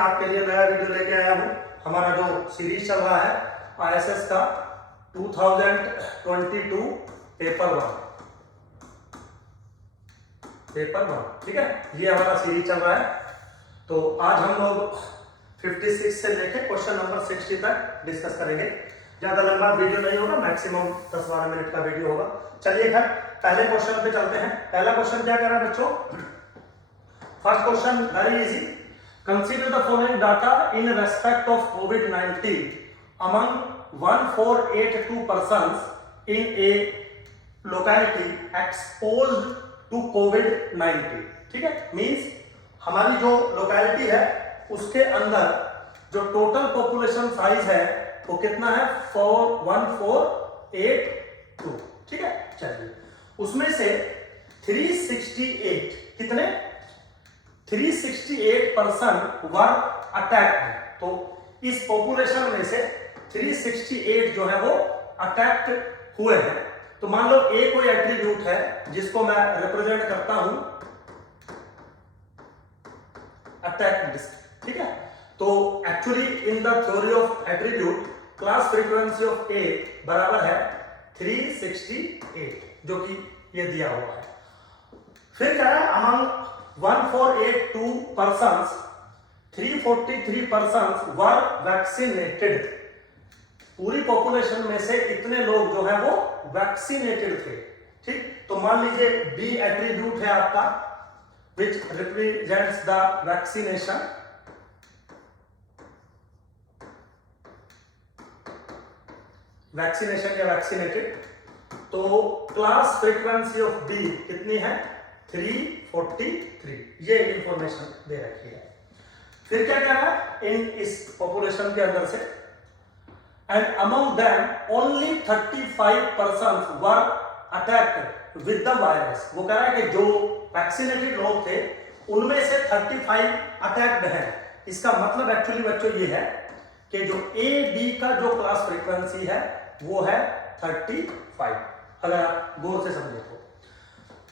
आपके लिए नया वीडियो लेके आया हूँ। हमारा जो सीरीज चल रहा है ISS का 2022 पेपर 1, ठीक है, ये हमारा सीरीज चल रहा है। तो आज हम लोग 56 से लेके क्वेश्चन नंबर 60 तक डिस्कस करेंगे। ज्यादा लंबा वीडियो नहीं होगा, मैक्सिमम 10-12 मिनट का वीडियो होगा। चलिए घर पहले क्वेश्चन पे चलते हैं। पहला क्वेश्चन क्या कह रहा है बच्चों? First question very easy. Consider the following data in respect of covid among 1482 persons in a locality exposed to COVID-19। ठीक है, मींस हमारी जो लोकेलिटी है उसके अंदर जो टोटल पॉपुलेशन साइज है वो कितना है? 1482। ठीक है, चलिए उसमें से 368 कितने? 368 पर्सन वर अटैक्ड। तो इस पॉपुलेशन में से 368 जो है वो अटैक्ट हुए हैं। तो मान लो ए कोई एट्रीब्यूट है जिसको मैं रिप्रेजेंट करता हूं अटैक डिस्क। ठीक है, तो actually in the theory of attribute class frequency of A बराबर है 368, जो कि ये दिया हुआ है। फिर क्या है? अमंग 1482 persons 343 persons वर वैक्सीनेटेड। पूरी पॉपुलेशन में से इतने लोग जो है वो वैक्सीनेटेड थे। ठीक, तो मान लीजिए बी एट्रीब्यूट है आपका which represents the vaccination, या वैक्सीनेटेड। तो क्लास फ्रीक्वेंसी ऑफ बी कितनी है? 343। ये इंफॉर्मेशन दे रखी है। फिर क्या कह रहा है? इन इस पॉपुलेशन के अंदर से and among them only 35 persons were attacked with the virus. वो कह रहा है कि जो वैक्सीनेटेड लोग थे उनमें से 35 अटैक्ड हैं। इसका मतलब एक्चुअली बच्चों ये है कि जो ए बी का जो क्लास फ्रीक्वेंसी है वो है 35, अगर आप गौर से समझे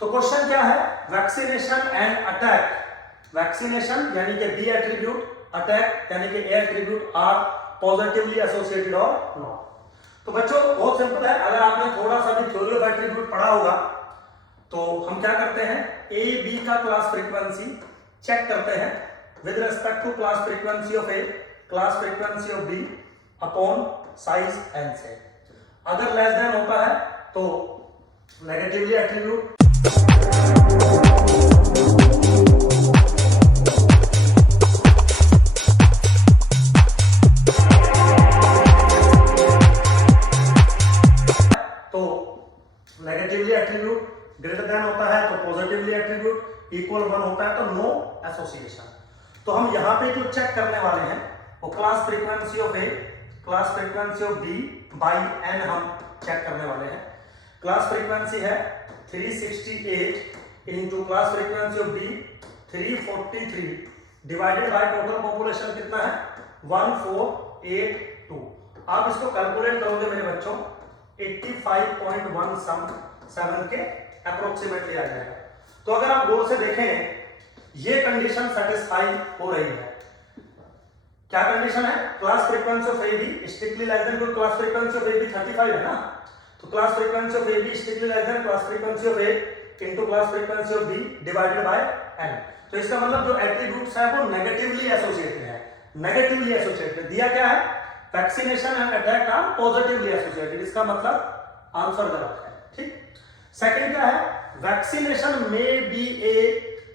तो क्वेश्चन क्या है? Vaccination and attack. वैक्सीनेशन यानी कि बी एट्रीब्यूट, अटैक यानी कि ए एट्रीब्यूट आर पॉजिटिवली एसोसिएटेड और नॉट। तो बच्चों बहुत सिंपल है, अगर आपने थोड़ा सा भी थ्योरी ऑफ एट्रीब्यूट पढ़ा होगा तो हम क्या करते हैं? ए बी का क्लास फ्रीक्वेंसी चेक करते हैं with respect to class frequency of A, class frequency of B upon size N से। अगर लेस देन होता है तो negatively attribute, negatively attribute, greater than होता है तो पॉजिटिवली एट्रीब्यूट, इक्वल 1 होता है तो नो एसोसिएशन। तो हम यहां पे जो चेक करने वाले हैं वो class frequency of A, class frequency of B by N हम चेक करने वाले हैं। क्लास फ्रीक्वेंसी है 368 into class frequency of B 343 divided by total population कितना है? 1482। आप इसको कैलकुलेट करोगे मेरे बच्चों 85.17 के अप्रोक्सीमेटली आ जाएगा। तो अगर आप गौर से देखें ये कंडीशन सेटिस्फाई हो रही है। क्या कंडीशन है? Class frequency of A B strictly less than, क्योंकि class frequency of A B 35 है ना, तो class frequency of A B strictly less than class frequency of A into class frequency of B divided by N. तो इसका मतलब जो attributes है वो नेगेटिवली एसोसिएटेड है। नेगेटिवली एसोसिएटेड दिया क्या है? Vaccination and attack are positively associated. इसका मतलब आंसर गलत है। ठीक, सेकंड क्या है? वैक्सीनेशन में be a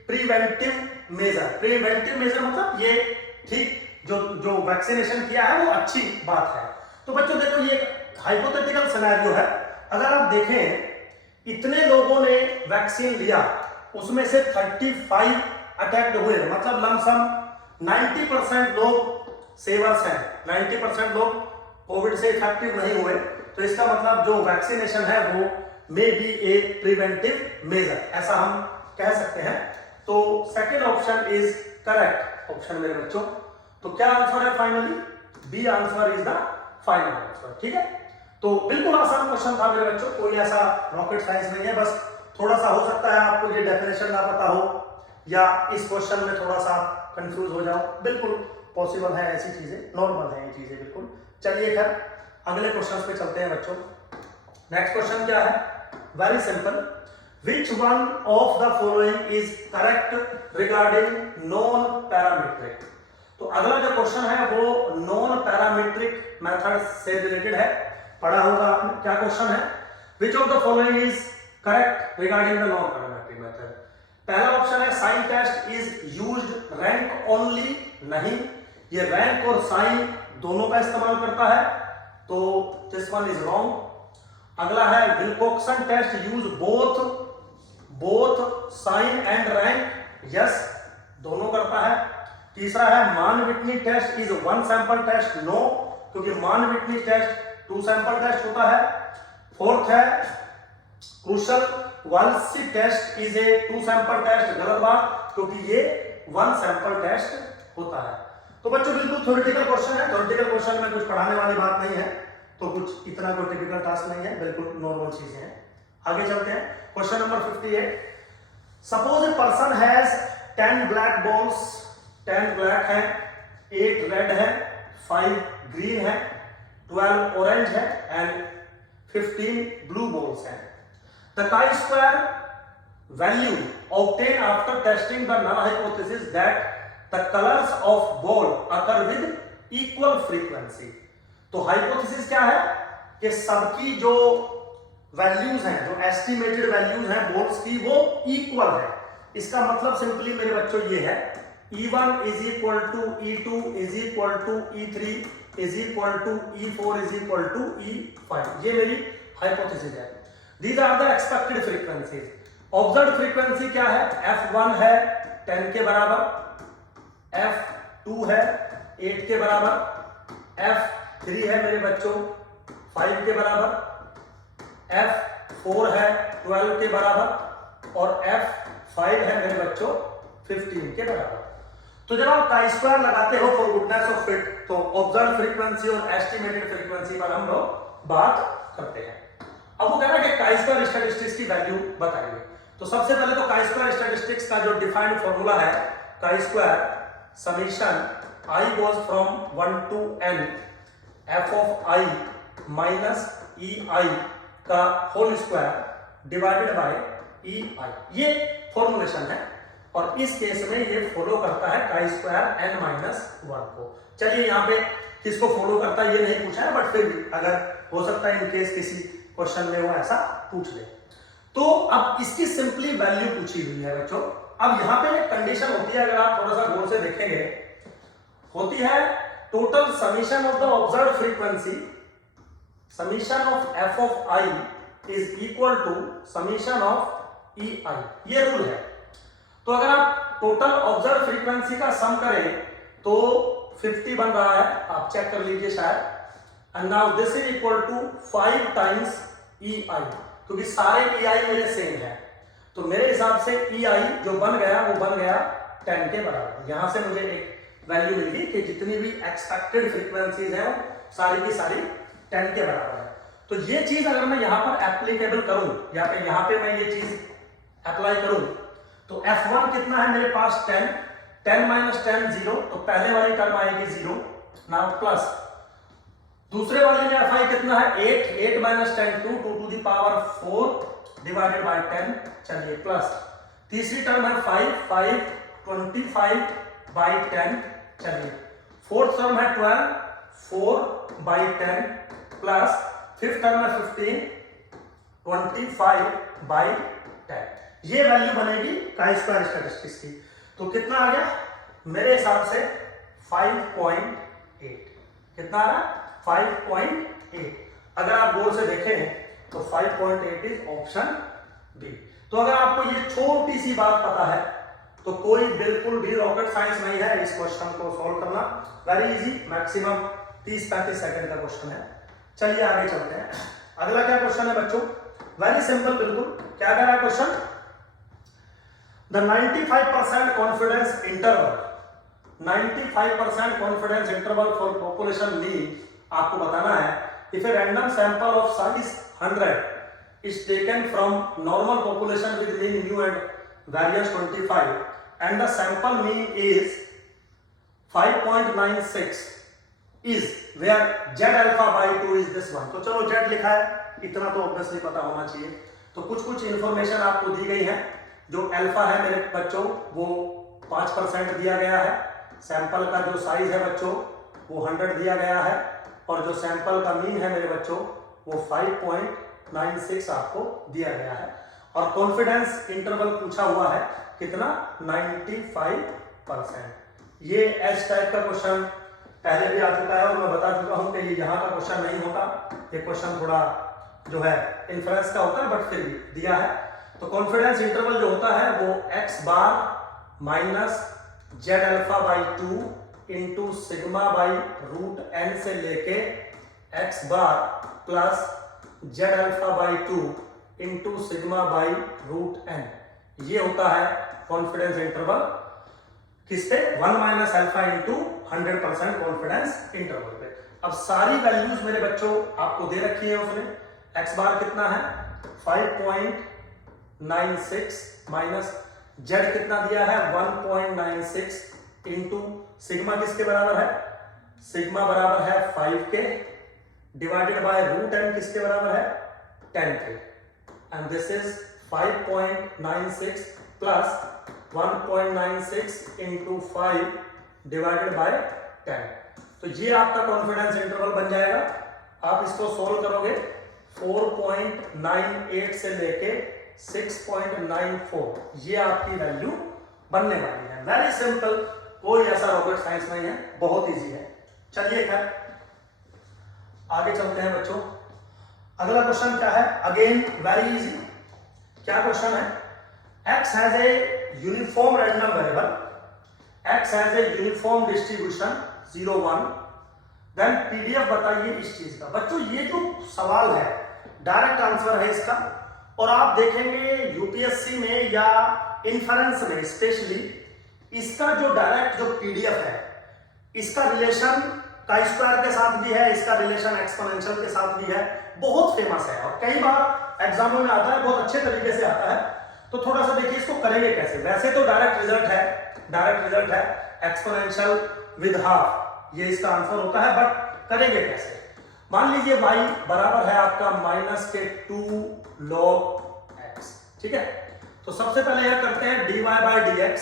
preventive measure. Preventive measure मतलब ये ठीक जो वैक्सीनेशन किया है वो अच्छी बात है। तो बच्चों देखो ये हाइपोथेटिकल सिनेरियो है। अगर आप देखें इतने लोगों ने वैक्सीन लिया उसमें से 35 अटैक्ड हुए, मतलब लमसम 90% लोग सेवर्स हैं, 90% लोग कोविड से इफेक्टिव नहीं हुए। तो इसका मतलब जो वैक्सीनेशन है वो may be a preventive measure, ऐसा हम कह सकते हैं। तो second option is correct option मेरे बच्चों। तो क्या आंसर है finally? B answer is the final answer. ठीक है, तो बिल्कुल आसान क्वेश्चन था मेरे बच्चों, कोई ऐसा रॉकेट साइंस नहीं है। बस थोड़ा सा हो सकता है आपको ये डेफिनेशन ना पता हो या इस क्वेश्चन में थोड़ा सा कंफ्यूज हो जाओ, बिल्कुल पॉसिबल है ऐसी चीजें, नॉर्मल है ये चीजें बिल्कुल। चलिए खैर अगले क्वेश्चन पे चलते हैं बच्चों। नेक्स्ट क्वेश्चन क्या है, very simple, which one of the following is correct regarding non parametric. तो अगला जो क्वेश्चन है वो नॉन पैरामीट्रिक मेथड से रिलेटेड है, पढ़ा होगा आपने। क्या क्वेश्चन है, which of the following is correct regarding the non parametric method. पहला ऑप्शन है sign test is used rank only, नहीं, ये रैंक और साइन दोनों का इस्तेमाल करता है, तो दिस वन इज रॉन्ग। अगला है Wilcoxon test use both sign and rank, yes, दोनों करता है। तीसरा है Mann Whitney test is one sample test, no, क्योंकि Mann Whitney test two sample test होता है। फोर्थ है Kruskal Wallis test is a two sample test, गलत बात, क्योंकि ये वन सैंपल टेस्ट होता है। तो बच्चों बिल्कुल थ्योरेटिकल क्वेश्चन है, थ्योरेटिकल क्वेश्चन में कुछ पढ़ाने वाली बात नहीं है, तो कुछ इतना कोई टिपिकल टास्क नहीं है, बिल्कुल नॉर्मल चीजें हैं। आगे चलते हैं, question number 58, suppose a person has 10 black balls, 10 black है, 8 रेड है, 5 ग्रीन है, 12 ऑरेंज है एंड 15 ब्लू बॉल्स हैं। The chi square value obtained after testing the null hypothesis that the colors of ball occur with equal frequency। तो hypothesis क्या है कि सबकी जो वैल्यूज हैं, जो एस्टिमेटेड वैल्यूज हैं बॉल्स की, वो इक्वल है। इसका मतलब सिंपली मेरे बच्चों ये है E1 is equal to E2 is equal to E3 is equal to E4 is equal to E5, ये मेरी हाइपोथेसिस है। These are the expected frequencies। Observed frequency क्या है, F1 है 10 के बराबर, F2 है 8 के बराबर, F3 है मेरे बच्चों 5 के बराबर, F4 है 12 के बराबर और F5 है मेरे बच्चों 15 के बराबर। तो जब आप chi स्क्वायर लगाते हो फॉर गुडनेस ऑफ फिट, तो ऑब्जर्व्ड फ्रीक्वेंसी और एस्टिमेटेड फ्रीक्वेंसी पर हम लोग बात करते हैं। अब वो कह रहा है कि chi स्क्वायर स्टैटिस्टिक्स की वैल्यू बताइए। तो सबसे पहले तो chi स्क्वायर स्टैटिस्टिक्स का जो डिफाइंड फॉर्मूला है, chi square summation i goes from 1 to n f of i minus ei का whole square divided by ei, ये फॉर्मुलेशन है और इस केस में ये फॉलो करता है chi स्क्वायर n माइनस 1 को। चलिए यहाँ पे किसको फॉलो करता है ये नहीं पूछा है, बट फिर भी अगर हो सकता है इन केस किसी क्वेश्चन में वो ऐसा पूछ ले। तो अब इसकी सिंपली वैल्यू पूछी हुई है बच्चों। अब यहाँ पे एक कंडीशन होती है, अगर आप थोड़ा सा गौर से देखेंगे, होती है total summation of the observed frequency, summation of f of i is equal to summation of ei, ये रूल है। तो अगर आप टोटल ऑब्जर्व फ्रीक्वेंसी का सम करें तो 50 बन रहा है, आप चेक कर लीजिए शायद, and now this is equal to 5 times ei, क्योंकि सारे ei मेरे सेम है, तो मेरे हिसाब से ei जो बन गया वो बन गया 10 के बराबर। यहां से मुझे एक वैल्यू मिल गई कि जितनी भी एक्सपेक्टेड फ्रीक्वेंसीज है वो सारी की सारी 10 के बराबर है। तो ये चीज अगर मैं यहां पर एप्लीकेबल करूं या फिर यहां पे मैं ये चीज अप्लाई करूं, तो f1 कितना है मेरे पास 10, 10 माइनस 10 0, तो पहले वाली टर्म आएगी 0, नाउ प्लस दूसरे वाले में fi कितना है 8, 8 minus 10 2, 2 to the power 4 divided by 10, चलिए प्लस तीसरी टर्म है 5, 5 25 बाय 10, चलिए फोर्थ टर्म है 12, 4 बाय 10 प्लस फिफ्थ टर्म है 15, 25 बाय 10। ये वैल्यू बनेगी chi स्क्वायर स्टैटिस्टिक्स की। तो कितना आ गया मेरे हिसाब से 5.8, कितना आ रहा 5.8। अगर आप गौर से देखें तो 5.8 इज ऑप्शन बी। तो अगर आपको ये छोटी सी बात पता है तो कोई बिल्कुल भी रॉकेट साइंस नहीं है इस क्वेश्चन को सॉल्व करना, वेरी इजी, मैक्सिमम 30-35 सेकंड का क्वेश्चन है। चलिए आगे चलते हैं। अगला क्या क्वेश्चन है बच्चों, वेरी सिंपल, बिल्कुल क्या कह रहा है question, the 95% confidence interval, 95% confidence interval for population mean आपको बताना है if a random sample of size 100 is taken from normal population with mean mu and variance 25 and the sample mean is 5.96 is where z alpha by 2 is this one। तो चलो z लिखा है, इतना तो obviously पता होना चाहिए। तो कुछ इंफॉर्मेशन आपको दी गई है। जो अल्फा है मेरे बच्चों वो 5% दिया गया है, सैंपल का जो साइज है बच्चों वो 100 दिया गया है, और जो सैंपल का मीन है मेरे बच्चों वो 5.96 आपको दिया गया है, और कॉन्फिडेंस इंटरवल पूछा हुआ है कितना 95%। ये एस टाइप का क्वेश्चन पहले भी आ चुका है और मैं बता चुका हूं कि ये यहाँ का क्वेश्चन नहीं होता, ये क्वेश्चन थोड़ा जो है इन्फ्रेंस का होता है, बट फिर भी दिया है। तो कॉन्फिडेंस इंटरवल जो होता है वो x bar minus Z alpha by 2 into sigma by root n से लेके x bar plus Z alpha by 2 into sigma by root n, ये होता है कॉन्फिडेंस इंटरवल किस पे 1 minus alpha into 100% confidence interval पे। अब सारी वैल्यूज मेरे बच्चों आपको दे रखी है उसने। x बार कितना है 5.96 माइनस जेड कितना दिया है 1.96 इंटू सिग्मा किसके बराबर है, सिग्मा बराबर है 5 के डिवाइडेड बाय रूट n किसके बराबर है 10 के, and this is 5.96 plus 1.96 into 5 divided by 10। तो ये आपका कॉन्फिडेंस इंटरवल बन जाएगा। आप इसको सोल्व करोगे 4.98 से लेके 6.94, ये आपकी वैल्यू बनने वाली है। वेरी सिंपल, कोई ऐसा रॉकेट साइंस नहीं है, बहुत इजी है। चलिए खैर आगे चलते हैं बच्चों। अगला क्वेश्चन क्या है, अगेन वेरी इजी। क्या क्वेश्चन है, x has a uniform random variable, x has a uniform distribution 0 1, then PDF बताइए इस चीज का। बच्चों ये जो सवाल है डायरेक्ट आंसर है इसका, और आप देखेंगे यूपीएससी में या इन्फ्रेंस में स्पेशली इसका जो डायरेक्ट जो पीडीएफ है इसका रिलेशन का स्क्वायर के साथ भी है, इसका रिलेशन एक्सपोनेंशियल के साथ भी है, बहुत फेमस है और कई बार एग्जामों में आता है, बहुत अच्छे तरीके से आता है। तो थोड़ा सा देखिए इसको करेंगे कैसे। वैसे तो डायरेक्ट रिजल्ट है एक्सपोनेंशियल विद हाफ, ये इसका आंसर होता है, बट करेंगे कैसे। मान लीजिए y बराबर है आपका माइनस के 2 log x, ठीक है। तो सबसे पहले यह करते हैं dy बाय dx,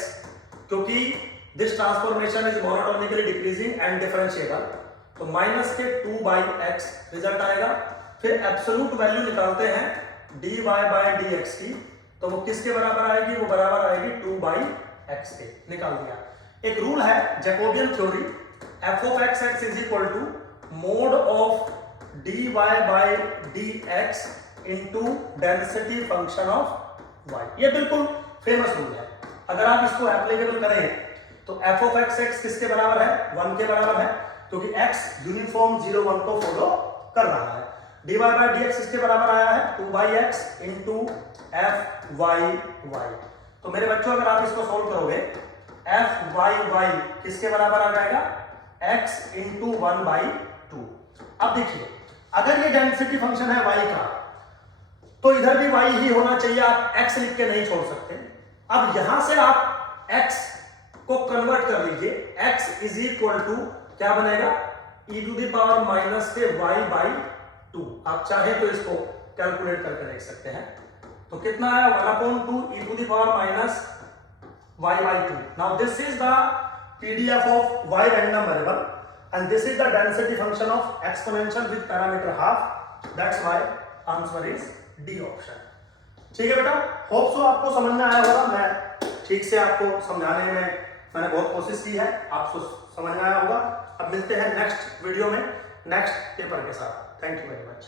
क्योंकि this transformation is monotonically decreasing and differentiable, तो माइनस के 2 बाई x रिजल्ट आएगा। फिर एब्सोल्यूट वैल्यू निकालते हैं dy बाय dx की, तो वो किसके बराबर आएगी, वो बराबर आएगी 2 बाई x के, निकाल दिया। एक रूल है Jacobian theory, f of x is equal to mod of dy by dx into density function of y। ये बिल्कुल फेमस रूल है। अगर आप इसको एप्लीकेबल करें तो f of x किसके बराबर है 1 के बराबर है, क्योंकि x यूनिफॉर्म 0 1 को फॉलो कर रहा है। dy बाय dx किसके बराबर आया है 2 by x into f y y। तो मेरे बच्चों अगर आप इसको सोल्व करोगे f y y किसके बराबर आ जाएगा x इंटू 1 बाई 2। अब देखिए अगर ये डेंसिटी फंक्शन है y का, तो इधर भी y ही होना चाहिए, आप x लिख के नहीं छोड़ सकते। अब यहां से आप x को कन्वर्ट कर लीजिए, x इज इक्वल टू क्या बनेगा e to the power minus k y by 2। आप चाहे तो इसको कैलकुलेट करके देख सकते हैं। तो कितना है 1/2 e to the power minus y by 2। Now this is the PDF of y random variable and this is the density function of exponential with parameter half, that's why answer is D option। ठीक है बेटा, hope so आपको समझ में आया होगा। मैं ठीक से आपको समझाने में मैंने बहुत कोशिश की है, आपको समझ में आया होगा। अब मिलते हैं नेक्स्ट वीडियो में नेक्स्ट पेपर के साथ। Thank you very much.